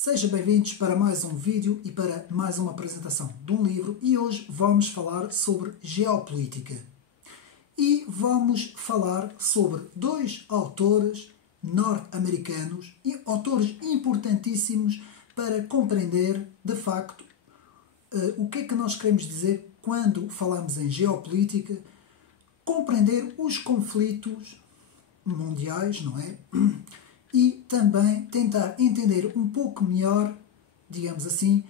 Sejam bem-vindos para mais um vídeo e para mais uma apresentação de um livro, e hoje vamos falar sobre geopolítica. E vamos falar sobre dois autores norte-americanos e autores importantíssimos para compreender, de facto, o que é que nós queremos dizer quando falamos em geopolítica, compreender os conflitos mundiais, não é? E também tentar entender um pouco melhor, digamos assim,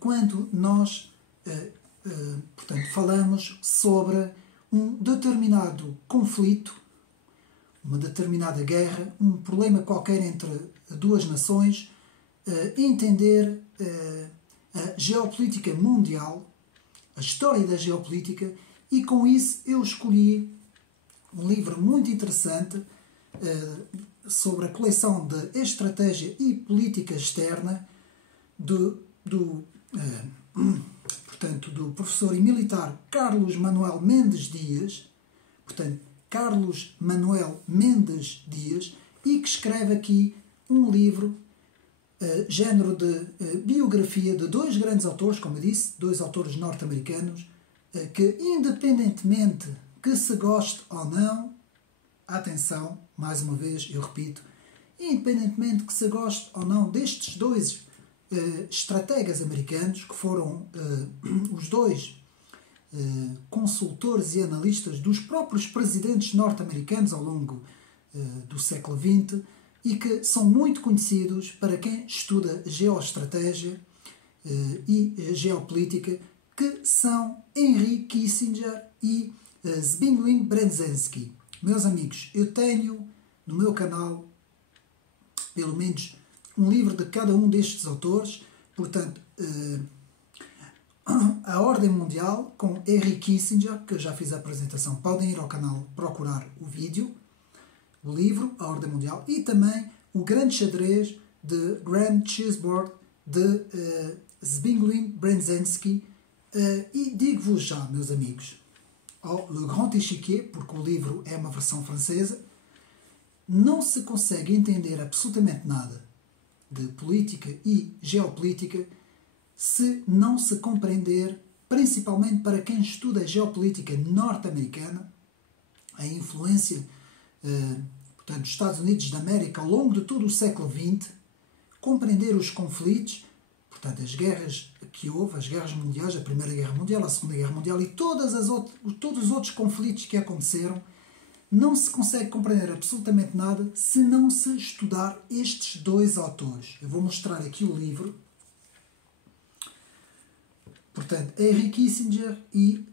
quando nós, portanto, falamos sobre um determinado conflito, uma determinada guerra, um problema qualquer entre duas nações, entender a geopolítica mundial, a história da geopolítica, e com isso eu escolhi um livro muito interessante sobre a coleção de estratégia e política externa portanto, do professor e militar Carlos Manuel Mendes Dias, portanto, Carlos Manuel Mendes Dias, e que escreve aqui um livro, género de biografia de dois grandes autores, como eu disse, dois autores norte-americanos, que independentemente que se goste ou não, atenção, mais uma vez, eu repito, independentemente que se goste ou não destes dois estrategas americanos, que foram os dois consultores e analistas dos próprios presidentes norte-americanos ao longo do século XX, e que são muito conhecidos para quem estuda geoestratégia e geopolítica, que são Henry Kissinger e Zbigniew Brzezinski. Meus amigos, eu tenho no meu canal pelo menos um livro de cada um destes autores, portanto, A Ordem Mundial, com Henry Kissinger, que eu já fiz a apresentação, podem ir ao canal procurar o vídeo, o livro, A Ordem Mundial, e também O Grande Xadrez, de Graham Chessboard, de Zbigniew Brzezinski, e digo-vos já, meus amigos, Le Grand Échiquier, porque o livro é uma versão francesa, não se consegue entender absolutamente nada de política e geopolítica se não se compreender, principalmente para quem estuda a geopolítica norte-americana, a influência, portanto, dos Estados Unidos da América ao longo de todo o século XX, compreender os conflitos, portanto, as guerras que houve, as guerras mundiais, a Primeira Guerra Mundial, a Segunda Guerra Mundial e todos os outros conflitos que aconteceram, não se consegue compreender absolutamente nada se não se estudar estes dois autores. Eu vou mostrar aqui o livro. Portanto, Henry Kissinger e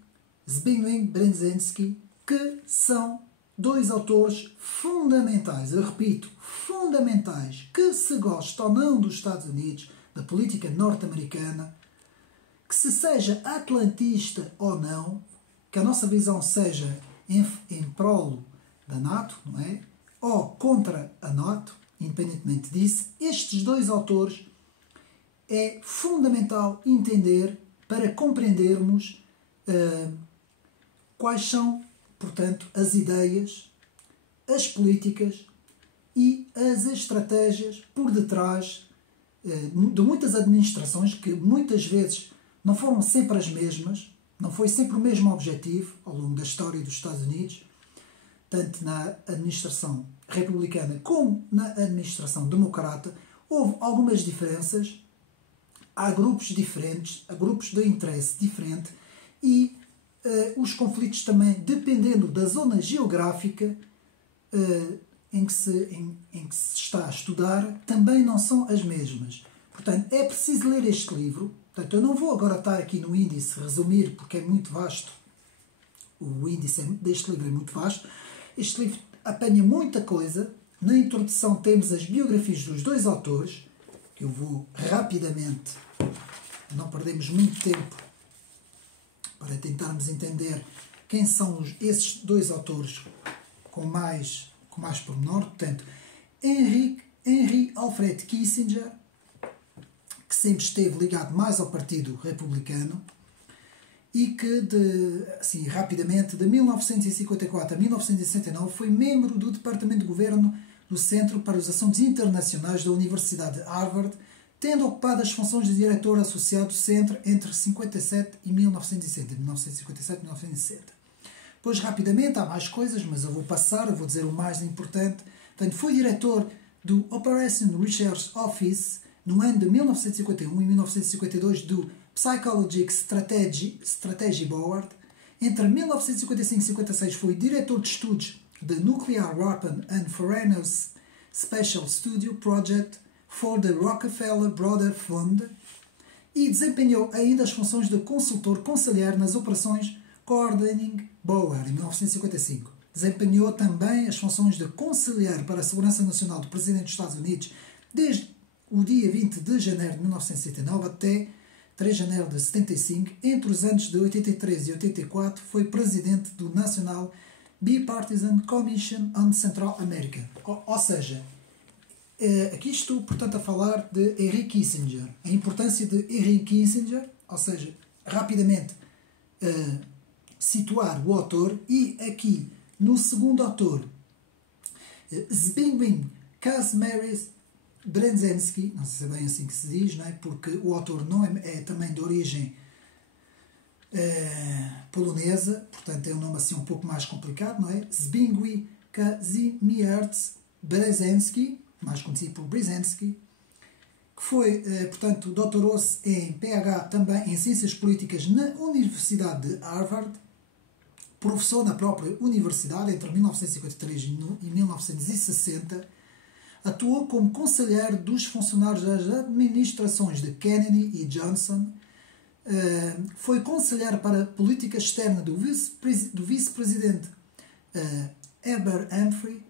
Zbigniew Brzezinski, que são dois autores fundamentais, eu repito, fundamentais, que se gosta ou não dos Estados Unidos, da política norte-americana, que se seja atlantista ou não, que a nossa visão seja em prol da NATO, não é? Ou contra a NATO, independentemente disso, estes dois autores é fundamental entender para compreendermos quais são, portanto, as ideias, as políticas e as estratégias por detrás de muitas administrações que muitas vezes não foram sempre as mesmas, não foi sempre o mesmo objetivo ao longo da história dos Estados Unidos, tanto na administração republicana como na administração democrata. Houve algumas diferenças, há grupos diferentes, há grupos de interesse diferente, e os conflitos também, dependendo da zona geográfica em que se está a estudar, também não são as mesmas. Portanto, é preciso ler este livro. Portanto, eu não vou agora estar aqui no índice resumir, porque é muito vasto. O índice deste livro é muito vasto. Este livro apanha muita coisa. Na introdução temos as biografias dos dois autores, que eu vou rapidamente, não perdemos muito tempo, para tentarmos entender quem são esses dois autores com mais pormenor. Portanto, Henry Alfred Kissinger, que sempre esteve ligado mais ao Partido Republicano e que, assim, rapidamente, de 1954 a 1969, foi membro do Departamento de Governo do Centro para os Assuntos Internacionais da Universidade de Harvard, tendo ocupado as funções de diretor associado do Centro entre 57 e 1960. 1957 e 1960. Depois, rapidamente, há mais coisas, mas eu vou passar, eu vou dizer o mais importante. Portanto, foi diretor do Operation Research Office no ano de 1951 e 1952 do Psychological Strategy Board. Entre 1955 e 1956 foi diretor de estudos de Nuclear Weapon and Foreigners Special Studio Project for the Rockefeller Brothers Fund e desempenhou ainda as funções de consultor conselheiro nas operações Coordinating Boer, em 1955. Desempenhou também as funções de conselheiro para a Segurança Nacional do Presidente dos Estados Unidos desde o dia 20 de janeiro de 1979 até 3 de janeiro de 75. Entre os anos de 83 e 84 foi presidente do National Bipartisan Commission on Central America. Ou seja, aqui estou, portanto, a falar de Henry Kissinger. A importância de Henry Kissinger, ou seja, rapidamente situar o autor, e aqui no segundo autor, Zbigniew Kazimierz Brzezinski, não sei se é bem assim que se diz, não é? Porque o autor não é também de origem polonesa, portanto é um nome assim um pouco mais complicado, não é? Zbigniew Kazimierz Brzezinski, mais conhecido por Brzezinski, que foi, portanto, doutorou-se em PhD também em Ciências Políticas na Universidade de Harvard, professor na própria universidade entre 1953 e 1960, atuou como conselheiro dos funcionários das administrações de Kennedy e Johnson, foi conselheiro para a política externa do vice-presidente Herbert Humphrey,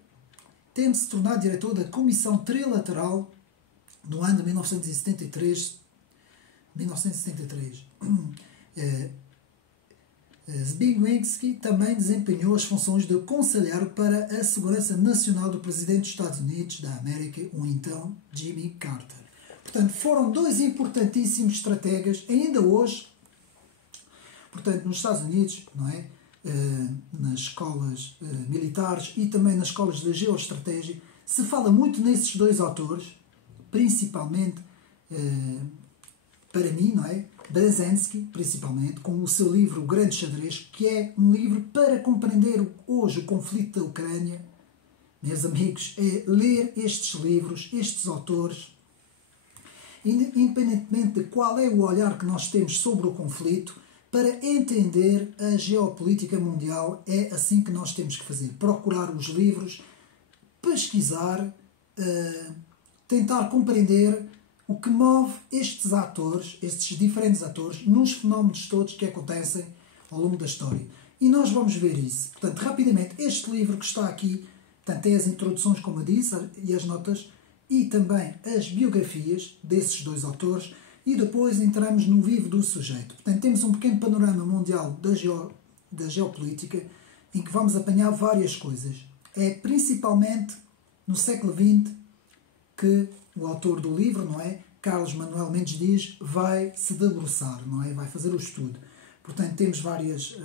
tendo se tornado diretor da Comissão Trilateral no ano de 1973. Zbigniew também desempenhou as funções de conselheiro para a Segurança Nacional do Presidente dos Estados Unidos da América, o então Jimmy Carter. Portanto, foram dois importantíssimos estrategas, ainda hoje, portanto, nos Estados Unidos, não é? Nas escolas militares e também nas escolas de geoestratégia, se fala muito nesses dois autores, principalmente, para mim, não é? Brzezinski, principalmente, com o seu livro O Grande Xadrez, que é um livro para compreender hoje o conflito da Ucrânia. Meus amigos, é ler estes livros, estes autores, independentemente de qual é o olhar que nós temos sobre o conflito, para entender a geopolítica mundial, é assim que nós temos que fazer. Procurar os livros, pesquisar, tentar compreender o que move estes atores, estes diferentes atores, nos fenómenos todos que acontecem ao longo da história. E nós vamos ver isso. Portanto, rapidamente, este livro que está aqui, portanto, tem as introduções, como eu disse, e as notas, e também as biografias desses dois autores, e depois entramos no vivo do sujeito. Portanto, temos um pequeno panorama mundial da geopolítica, em que vamos apanhar várias coisas. É principalmente no século XX que o autor do livro, não é? Carlos Manuel Mendes Dias, vai se debruçar, não é? Vai fazer o estudo. Portanto, temos várias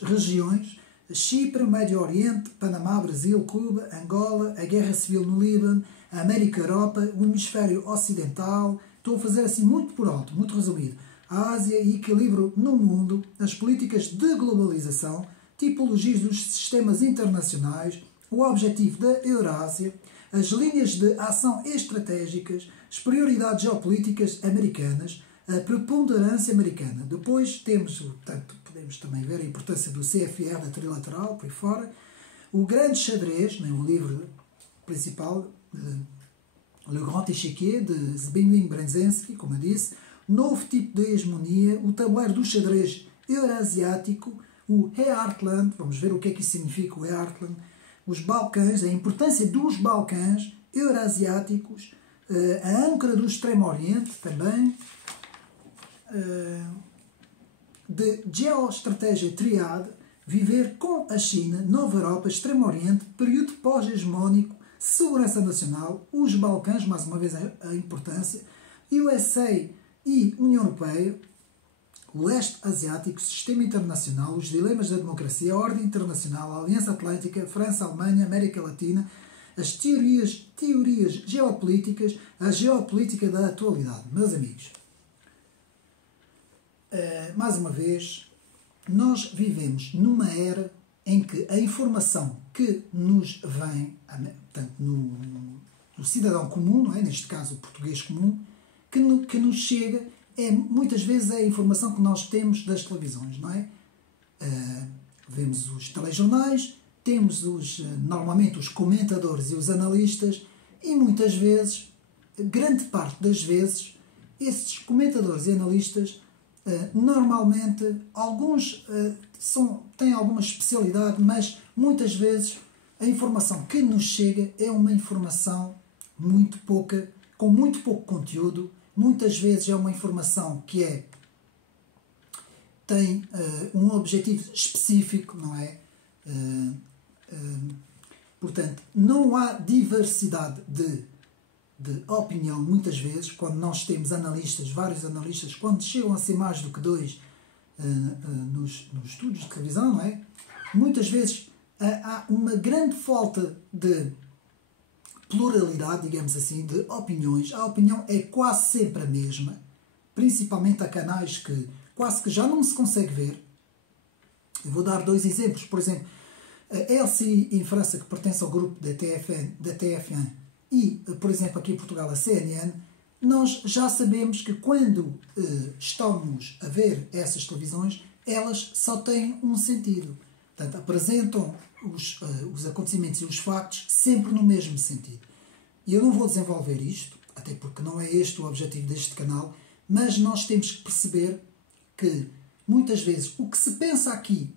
regiões: Chipre, Médio Oriente, Panamá, Brasil, Cuba, Angola, a Guerra Civil no Líbano, a América, Europa, o Hemisfério Ocidental. Estou a fazer assim muito por alto, muito resumido. A Ásia e equilíbrio no mundo, as políticas de globalização, tipologias dos sistemas internacionais, o objetivo da Eurásia, as linhas de ação estratégicas, as prioridades geopolíticas americanas, a preponderância americana. Depois temos, portanto, podemos também ver a importância do CFR, da trilateral, por aí fora, o Grande Xadrez, né, o livro principal, Le Grand Échiquier, de Zbigniew Brzezinski, como eu disse, novo tipo de hegemonia, o tabuleiro do xadrez eurasiático, o Heartland, vamos ver o que é que isso significa, o Heartland, os Balcãs, a importância dos Balcãs eurasiáticos, a âncora do Extremo Oriente também, de geoestratégia triade, viver com a China, Nova Europa, Extremo Oriente, período pós-hegemónico, segurança nacional, os Balcãs, mais uma vez a importância, USA e União Europeia, o leste asiático, sistema internacional, os dilemas da democracia, a ordem internacional, a Aliança Atlântica, França, Alemanha, América Latina, as teorias geopolíticas, a geopolítica da atualidade. Meus amigos, mais uma vez, nós vivemos numa era em que a informação que nos vem, portanto, no cidadão comum, não é? Neste caso o português comum, que nos chega, muitas vezes é a informação que nós temos das televisões, não é? Vemos os telejornais, temos normalmente os comentadores e os analistas, e muitas vezes, grande parte das vezes, esses comentadores e analistas, normalmente, alguns têm alguma especialidade, mas muitas vezes a informação que nos chega é uma informação muito pouca, com muito pouco conteúdo. Muitas vezes é uma informação que tem um objetivo específico, não é? Portanto, não há diversidade de opinião, muitas vezes, quando nós temos analistas, vários analistas, quando chegam a ser mais do que dois nos estúdios de televisão, não é? Muitas vezes há uma grande falta de pluralidade, digamos assim, de opiniões. A opinião é quase sempre a mesma, principalmente a canais que quase que já não se consegue ver. Eu vou dar dois exemplos. Por exemplo, a LCI em França, que pertence ao grupo da TF1, e, por exemplo, aqui em Portugal, a CNN, nós já sabemos que quando estamos a ver essas televisões, elas só têm um sentido. Portanto, apresentam os acontecimentos e os factos sempre no mesmo sentido. E eu não vou desenvolver isto, até porque não é este o objetivo deste canal, mas nós temos que perceber que, muitas vezes, o que se pensa aqui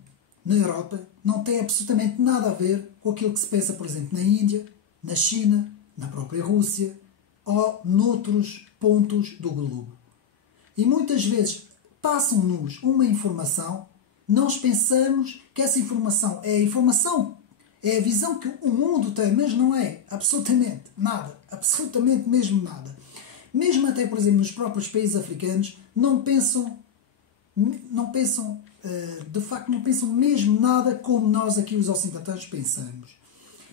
na Europa não tem absolutamente nada a ver com aquilo que se pensa, por exemplo, na Índia, na China, na própria Rússia ou noutros pontos do globo. E muitas vezes passam-nos uma informação, nós pensamos que essa informação, é a visão que o mundo tem, mas não é absolutamente nada, absolutamente mesmo nada. Mesmo até, por exemplo, nos próprios países africanos, não pensam de facto, não pensam mesmo nada como nós aqui os ocidentais pensamos.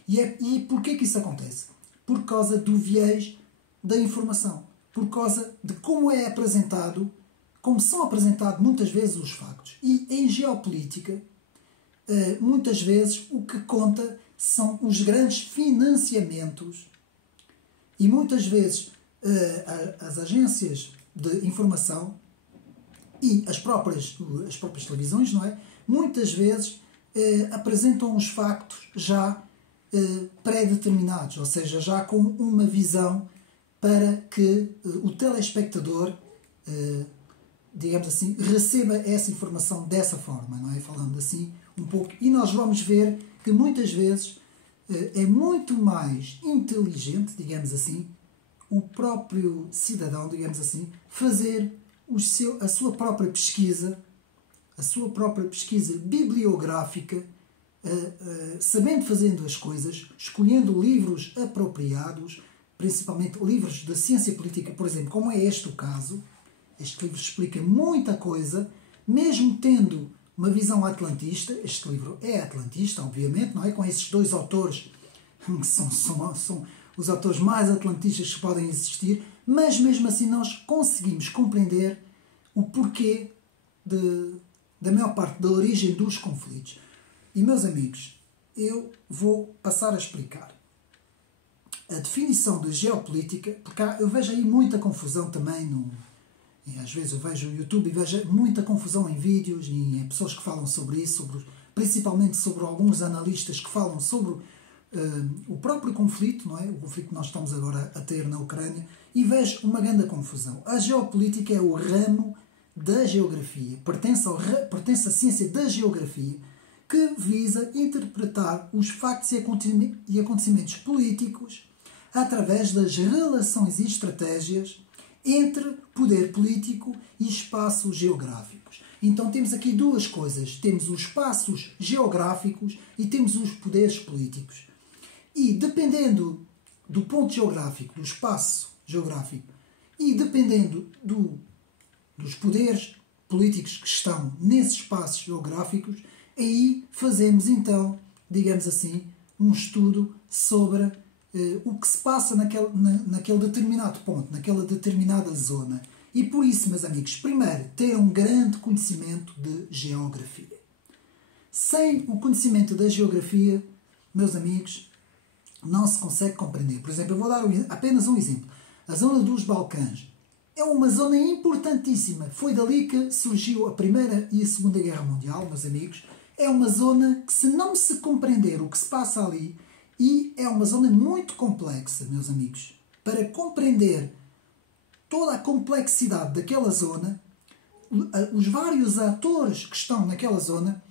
E porquê que isso acontece? Por causa do viés da informação. Por causa de como é apresentado, como são apresentados muitas vezes os factos. E em geopolítica, muitas vezes o que conta são os grandes financiamentos e muitas vezes as agências de informação e as próprias televisões, não é? Muitas vezes apresentam os factos já pré-determinados, ou seja, já com uma visão para que o telespectador, digamos assim, receba essa informação dessa forma, não é? Falando assim um pouco. E nós vamos ver que muitas vezes é muito mais inteligente, digamos assim, o próprio cidadão, digamos assim, fazer a sua própria pesquisa bibliográfica, sabendo fazendo as coisas, escolhendo livros apropriados, principalmente livros de ciência política, por exemplo, como é este o caso. Este livro explica muita coisa, mesmo tendo uma visão atlantista. Este livro é atlantista, obviamente, não é? Com esses dois autores, que são os autores mais atlantistas que podem existir, mas mesmo assim nós conseguimos compreender o porquê da maior parte da origem dos conflitos. E, meus amigos, eu vou passar a explicar a definição de geopolítica, porque eu vejo aí muita confusão também, e às vezes eu vejo o YouTube e vejo muita confusão em vídeos e em pessoas que falam sobre isso, principalmente sobre alguns analistas que falam sobre o próprio conflito, não é? O conflito que nós estamos agora a ter na Ucrânia, e vejo uma grande confusão. A geopolítica é o ramo da geografia, pertence à ciência da geografia, que visa interpretar os factos e acontecimentos políticos através das relações e estratégias entre poder político e espaços geográficos. Então temos aqui duas coisas. Temos os espaços geográficos e temos os poderes políticos. E dependendo do ponto geográfico, do espaço geográfico, e dependendo dos poderes políticos que estão nesses espaços geográficos, aí fazemos então, digamos assim, um estudo sobre o que se passa naquele determinado ponto, naquela determinada zona. E por isso, meus amigos, primeiro, ter um grande conhecimento de geografia. Sem o conhecimento da geografia, meus amigos, não se consegue compreender. Por exemplo, eu vou dar apenas um exemplo. A zona dos Balcãs é uma zona importantíssima. Foi dali que surgiu a Primeira e a Segunda Guerra Mundial, meus amigos. É uma zona que, se não se compreender o que se passa ali, e é uma zona muito complexa, meus amigos. Para compreender toda a complexidade daquela zona, os vários atores que estão naquela zona,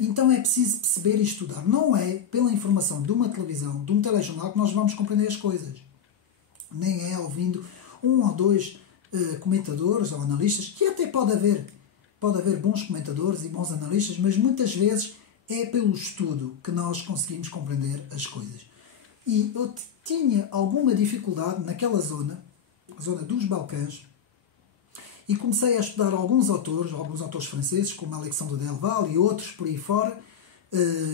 então é preciso perceber e estudar. Não é pela informação de uma televisão, de um telejornal, que nós vamos compreender as coisas. Nem é ouvindo um ou dois comentadores ou analistas, que até pode haver bons comentadores e bons analistas, mas muitas vezes é pelo estudo que nós conseguimos compreender as coisas. E eu tinha alguma dificuldade naquela zona, a zona dos Balcãs, e comecei a estudar alguns autores franceses, como Alexandre Delval e outros por aí fora.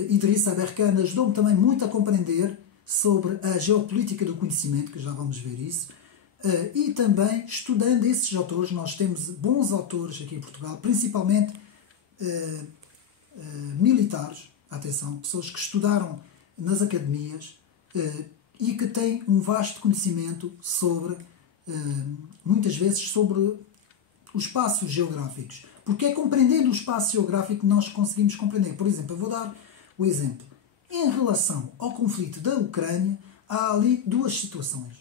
Idrissa Aberkane ajudou-me também muito a compreender sobre a geopolítica do conhecimento, que já vamos ver isso. E também, estudando esses autores, nós temos bons autores aqui em Portugal, principalmente militares, atenção, pessoas que estudaram nas academias e que têm um vasto conhecimento sobre, muitas vezes, sobre os espaços geográficos. Porque é compreendendo o espaço geográfico que nós conseguimos compreender. Por exemplo, eu vou dar o exemplo. Em relação ao conflito da Ucrânia, há ali duas situações.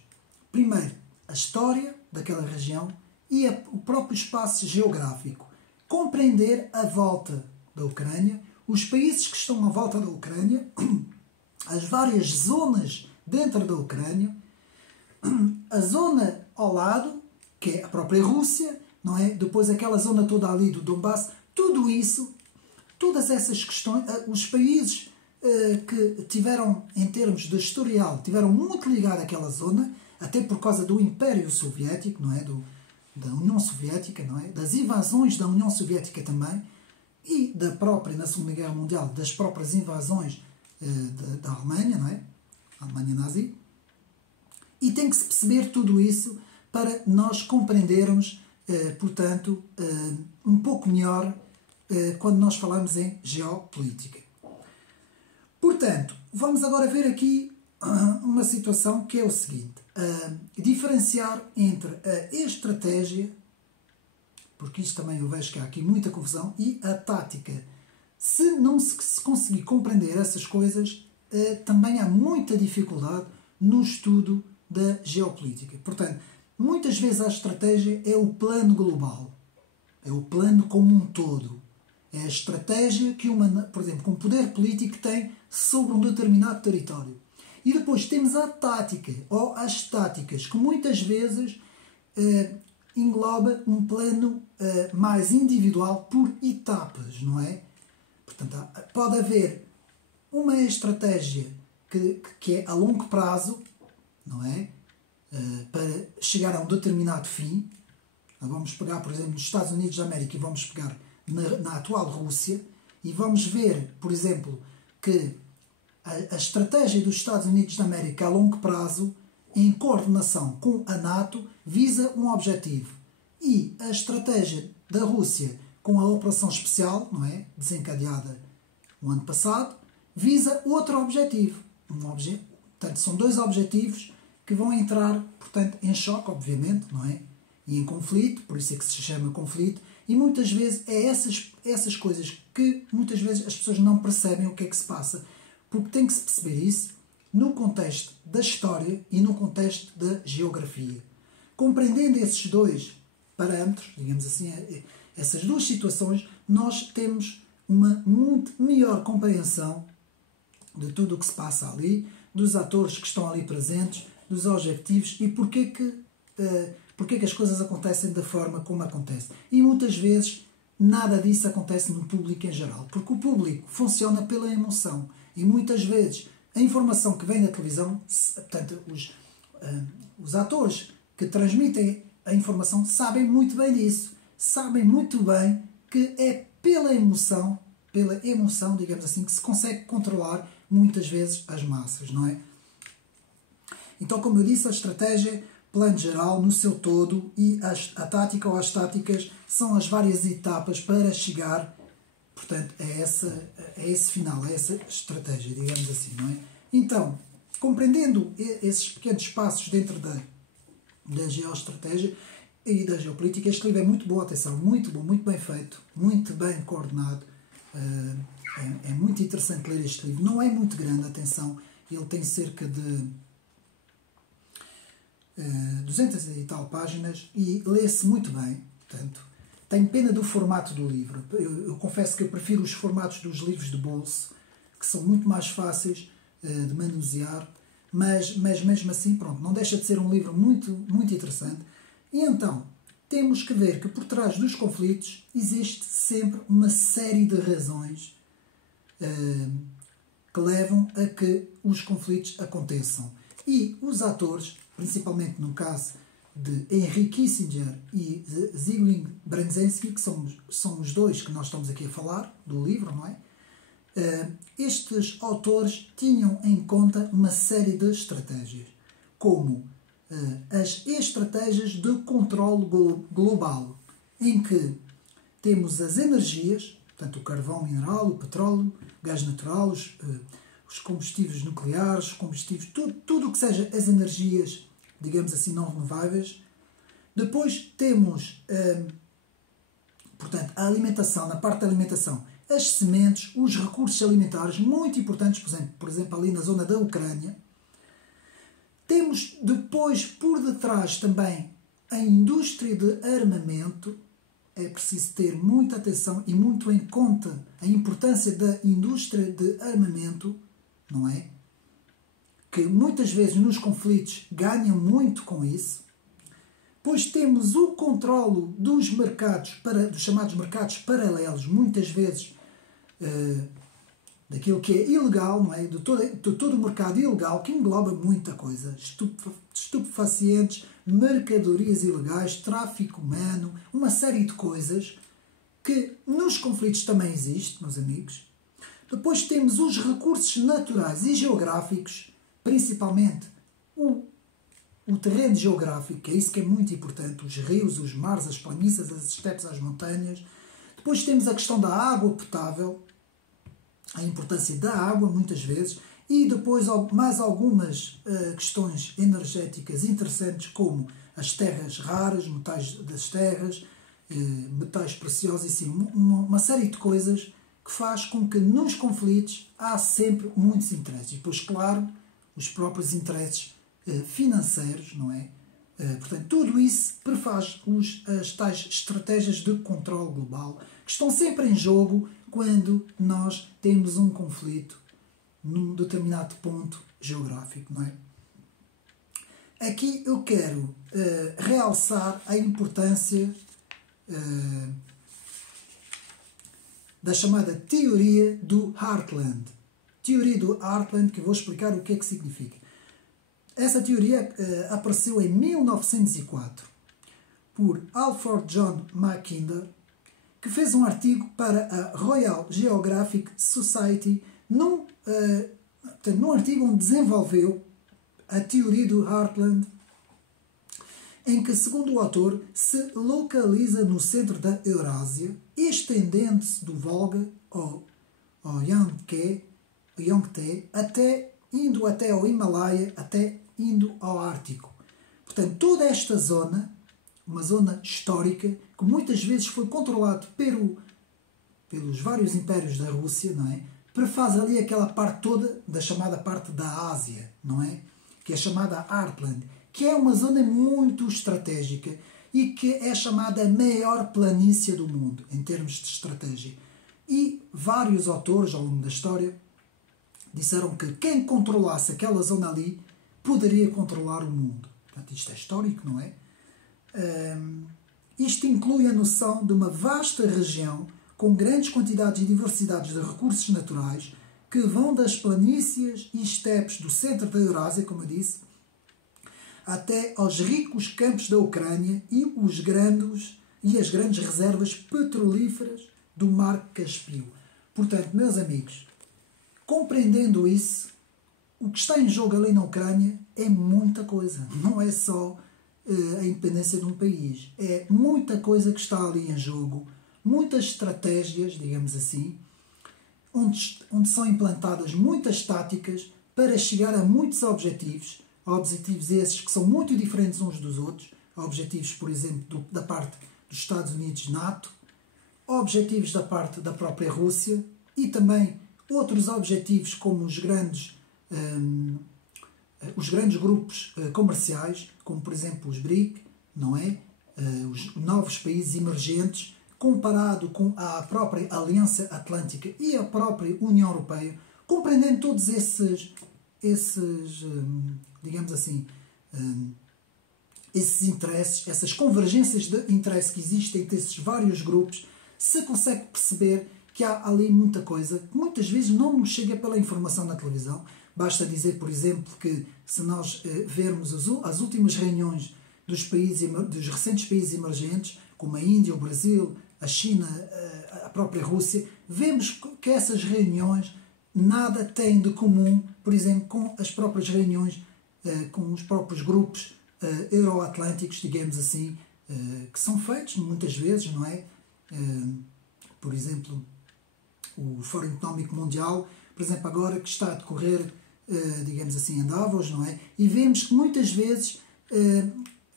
Primeiro, a história daquela região e o próprio espaço geográfico. Compreender a volta da Ucrânia, os países que estão à volta da Ucrânia, as várias zonas dentro da Ucrânia, a zona ao lado, que é a própria Rússia, não é? Depois aquela zona toda ali do Donbass, tudo isso, todas essas questões, os países que tiveram, em termos de historial, tiveram muito ligado àquela zona, até por causa do Império Soviético, não é? Da União Soviética, não é? Das invasões da União Soviética também, e da própria, na Segunda Guerra Mundial, das próprias invasões da Alemanha, não é? A Alemanha nazi. E tem que se perceber tudo isso para nós compreendermos, portanto, um pouco melhor quando nós falamos em geopolítica. Portanto, vamos agora ver aqui uma situação que é o seguinte. Diferenciar entre a estratégia, porque isto também eu vejo que há aqui muita confusão, e a tática. Se não se conseguir compreender essas coisas, também há muita dificuldade no estudo da geopolítica. Portanto, muitas vezes a estratégia é o plano global, é o plano como um todo. É a estratégia que, por exemplo, que um poder político tem sobre um determinado território. E depois temos a tática, ou as táticas, que muitas vezes engloba um plano mais individual por etapas, não é? Portanto, pode haver uma estratégia que é a longo prazo, não é? Para chegar a um determinado fim. Vamos pegar, por exemplo, nos Estados Unidos da América e vamos pegar na atual Rússia e vamos ver, por exemplo, que a estratégia dos Estados Unidos da América a longo prazo, em coordenação com a NATO, visa um objetivo. E a estratégia da Rússia com a operação especial, não é? Desencadeada no ano passado, visa outro objetivo. Portanto, são dois objetivos que vão entrar, portanto, em choque, obviamente, não é? E em conflito, por isso é que se chama conflito, e muitas vezes é essas coisas que muitas vezes as pessoas não percebem o que é que se passa, porque tem que se perceber isso no contexto da história e no contexto da geografia. Compreendendo esses dois parâmetros, digamos assim, essas duas situações, nós temos uma muito melhor compreensão de tudo o que se passa ali, dos atores que estão ali presentes, dos objetivos e porque que as coisas acontecem da forma como acontecem. E muitas vezes nada disso acontece no público em geral, porque o público funciona pela emoção e muitas vezes a informação que vem da televisão, portanto, os atores que transmitem a informação sabem muito bem disso, sabem muito bem que é pela emoção, digamos assim, que se consegue controlar muitas vezes as massas, não é? Então, como eu disse, a estratégia, plano geral, no seu todo, e a tática ou as táticas são as várias etapas para chegar, portanto, a esse final, a essa estratégia, digamos assim, não é? Então, compreendendo esses pequenos passos dentro da geoestratégia e da geopolítica, este livro é muito bom, atenção, muito bom, muito bem feito, muito bem coordenado. É muito interessante ler este livro. Não é muito grande, atenção, ele tem cerca de 200 e tal páginas e lê-se muito bem. Portanto, tenho pena do formato do livro. Eu confesso que eu prefiro os formatos dos livros de bolso, que são muito mais fáceis de manusear, mas mesmo assim, pronto, não deixa de ser um livro muito, muito interessante. E então, temos que ver que por trás dos conflitos existe sempre uma série de razões que levam a que os conflitos aconteçam. E os atores, principalmente no caso de Henry Kissinger e Zygmunt Brzezinski, que são os dois que nós estamos aqui a falar, do livro, não é? Estes autores tinham em conta uma série de estratégias, como as estratégias de controle global, em que temos as energias, portanto o carvão mineral, o petróleo, gás natural, os combustíveis nucleares, os combustíveis, tudo o que seja as energias, digamos assim, não renováveis. Depois temos, portanto, a alimentação, na parte da alimentação, as sementes, os recursos alimentares, muito importantes, por exemplo, ali na zona da Ucrânia. Temos depois, por detrás também, a indústria de armamento. É preciso ter muita atenção e muito em conta a importância da indústria de armamento, não é? Que muitas vezes nos conflitos ganham muito com isso. Pois temos o controlo dos mercados, dos chamados mercados paralelos, muitas vezes daquilo que é ilegal, não é? De todo o mercado ilegal, que engloba muita coisa. Estupefacientes, mercadorias ilegais, tráfico humano, uma série de coisas que nos conflitos também existe, meus amigos. Depois temos os recursos naturais e geográficos, principalmente o terreno geográfico, que é isso que é muito importante, os rios, os mares, as planícies, as estepes, as montanhas. Depois temos a questão da água potável, a importância da água, muitas vezes, e depois mais algumas questões energéticas interessantes, como as terras raras, metais das terras, metais preciosos, e sim, uma série de coisas que faz com que nos conflitos há sempre muitos interesses. E depois, claro, os próprios interesses financeiros, não é? Portanto, tudo isso prefaz as tais estratégias de controle global, que estão sempre em jogo quando nós temos um conflito num determinado ponto geográfico, não é? Aqui eu quero realçar a importância da chamada teoria do Heartland. Teoria do Heartland, que eu vou explicar o que é que significa. Essa teoria apareceu em 1904 por Alfred John Mackinder, que fez um artigo para a Royal Geographic Society, num artigo onde desenvolveu a teoria do Heartland, em que, segundo o autor, se localiza no centro da Eurásia, estendendo-se do Volga ao Yangtze, indo até ao Himalaia, até indo ao Ártico. Portanto, toda esta zona, uma zona histórica, que muitas vezes foi controlada pelos vários impérios da Rússia, não é? Prefaz ali aquela parte toda da chamada parte da Ásia, não é? Que é chamada Heartland, que é uma zona muito estratégica e que é chamada a maior planície do mundo, em termos de estratégia. E vários autores, ao longo da história, disseram que quem controlasse aquela zona ali poderia controlar o mundo. Portanto, isto é histórico, não é? Isto inclui a noção de uma vasta região com grandes quantidades e diversidades de recursos naturais que vão das planícies e estepes do centro da Eurásia, como eu disse, até aos ricos campos da Ucrânia e as grandes reservas petrolíferas do Mar Cáspio. Portanto, meus amigos, compreendendo isso, o que está em jogo ali na Ucrânia é muita coisa. Não é só a independência de um país. É muita coisa que está ali em jogo. Muitas estratégias, digamos assim, onde são implantadas muitas táticas para chegar a muitos objetivos. Objetivos esses que são muito diferentes uns dos outros. Objetivos, por exemplo, da parte dos Estados Unidos, NATO. Objetivos da parte da própria Rússia. E também outros objetivos como os grandes grupos comerciais, como por exemplo os BRIC, não é? Os novos países emergentes, comparado com a própria Aliança Atlântica e a própria União Europeia, compreendendo todos esses digamos assim, esses interesses, essas convergências de interesse que existem entre esses vários grupos, se consegue perceber que há ali muita coisa que muitas vezes não nos chega pela informação na televisão. Basta dizer, por exemplo, que se nós vermos as últimas reuniões dos recentes países emergentes, como a Índia, o Brasil, a China, a própria Rússia, vemos que essas reuniões nada têm de comum, por exemplo, com as próprias reuniões, com os próprios grupos euroatlânticos, digamos assim, que são feitos muitas vezes, não é? Por exemplo, o Fórum Económico Mundial, por exemplo, agora que está a decorrer, digamos assim, em Davos, não é? E vemos que muitas vezes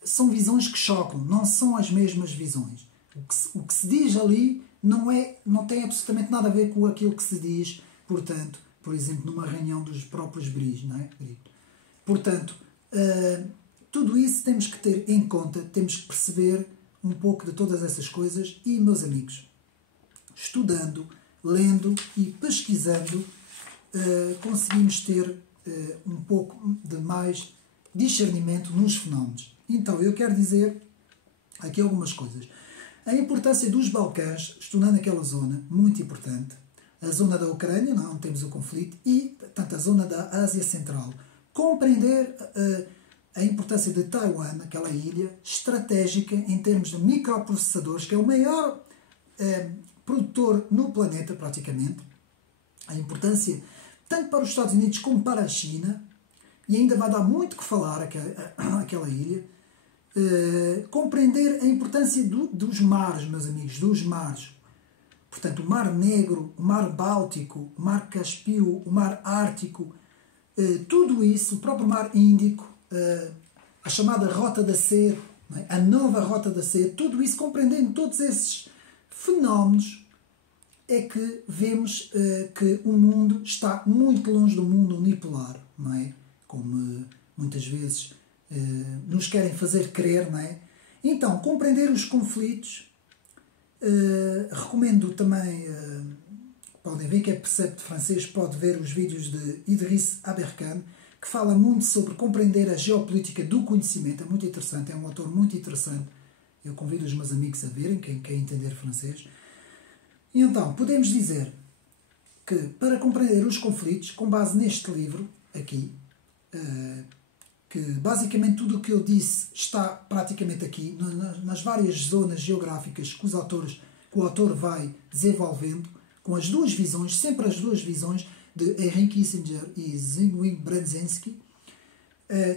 são visões que chocam, não são as mesmas visões. O que se diz ali não tem absolutamente nada a ver com aquilo que se diz, portanto, por exemplo, numa reunião dos próprios BRICS, não é? Portanto, tudo isso temos que ter em conta, temos que perceber um pouco de todas essas coisas e, meus amigos, estudando, lendo e pesquisando, conseguimos ter um pouco de mais discernimento nos fenómenos. Então, eu quero dizer aqui algumas coisas. A importância dos Balcãs, estudando aquela zona, muito importante. A zona da Ucrânia, onde temos o conflito, e tanto a zona da Ásia Central. Compreender a importância de Taiwan, aquela ilha estratégica em termos de microprocessadores, que é o maior produtor no planeta, praticamente. A importância tanto para os Estados Unidos como para a China, e ainda vai dar muito que falar aquela ilha. Compreender a importância dos mares, meus amigos, dos mares. Portanto, o Mar Negro, o Mar Báltico, o Mar Cáspio, o Mar Ártico, tudo isso, o próprio Mar Índico, a chamada Rota da Seda, a nova Rota da Seda, tudo isso, compreendendo todos esses fenómenos, é que vemos que o mundo está muito longe do mundo unipolar, não é? Como muitas vezes nos querem fazer crer, não é? Então, compreender os conflitos, recomendo também, podem ver que é percepto francês, pode ver os vídeos de Idriss Aberkan, que fala muito sobre compreender a geopolítica do conhecimento, é muito interessante, é um autor muito interessante, eu convido os meus amigos a verem, quem quer entender francês. E então, podemos dizer que para compreender os conflitos, com base neste livro, aqui, que basicamente tudo o que eu disse está praticamente aqui, nas várias zonas geográficas que o autor vai desenvolvendo, com as duas visões, sempre as duas visões de Henry Kissinger e Zbigniew Brzezinski.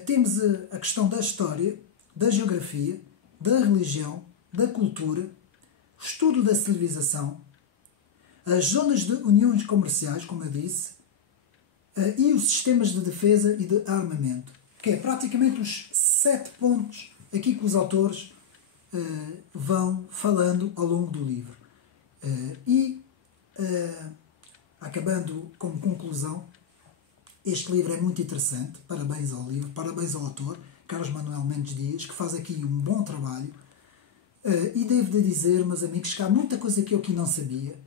Temos a questão da história, da geografia, da religião, da cultura, estudo da civilização, as zonas de uniões comerciais, como eu disse, e os sistemas de defesa e de armamento, que é praticamente os 7 pontos aqui que os autores vão falando ao longo do livro. Acabando como conclusão, este livro é muito interessante, parabéns ao livro, parabéns ao autor, Carlos Manuel Mendes Dias, que faz aqui um bom trabalho, e devo de dizer, meus amigos, que há muita coisa que eu aqui não sabia.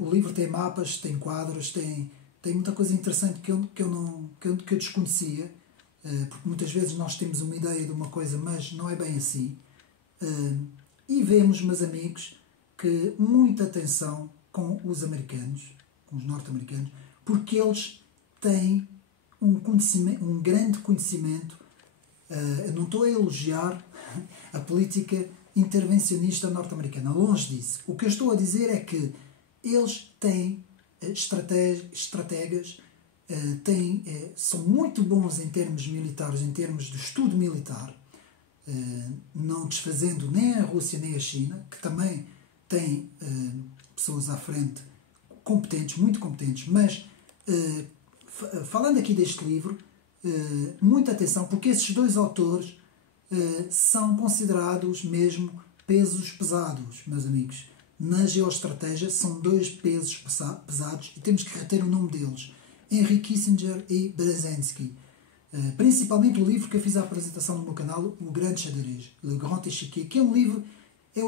O livro tem mapas, tem quadros, tem muita coisa interessante que eu desconhecia, porque muitas vezes nós temos uma ideia de uma coisa, mas não é bem assim. E vemos, meus amigos, que muita atenção com os americanos, com os norte-americanos, porque eles têm um grande conhecimento. Eu não estou a elogiar a política intervencionista norte-americana, longe disso. O que eu estou a dizer é que eles têm estratégias são muito bons em termos militares, em termos de estudo militar, não desfazendo nem a Rússia nem a China, que também têm pessoas à frente competentes, muito competentes, mas falando aqui deste livro, muita atenção, porque esses dois autores são considerados mesmo pesos pesados, meus amigos. Na geoestratégia são dois pesos pesados e temos que reter o nome deles: Henry Kissinger e Brzezinski. Principalmente o livro que eu fiz a apresentação no meu canal, O Grande Xadrez, Le Grand Échiquier, que é um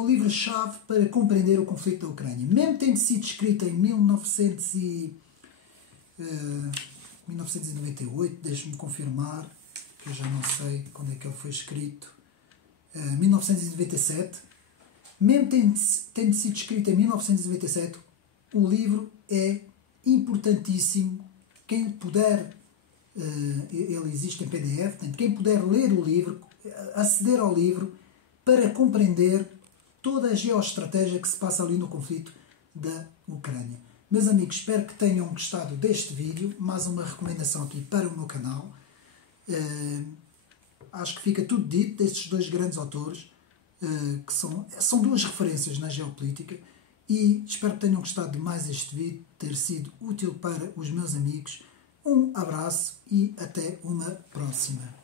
livro-chave para compreender o conflito da Ucrânia. Mesmo tendo sido escrito em 1998, deixe-me confirmar, que eu já não sei quando é que ele foi escrito, 1997, mesmo tendo sido escrito em 1997, o livro é importantíssimo. Quem puder, ele existe em PDF, portanto, quem puder ler o livro, aceder ao livro, para compreender toda a geoestratégia que se passa ali no conflito da Ucrânia. Meus amigos, espero que tenham gostado deste vídeo. Mais uma recomendação aqui para o meu canal. Acho que fica tudo dito destes dois grandes autores, que são duas referências na geopolítica, e espero que tenham gostado de mais este vídeo, ter sido útil para os meus amigos. Um abraço e até uma próxima.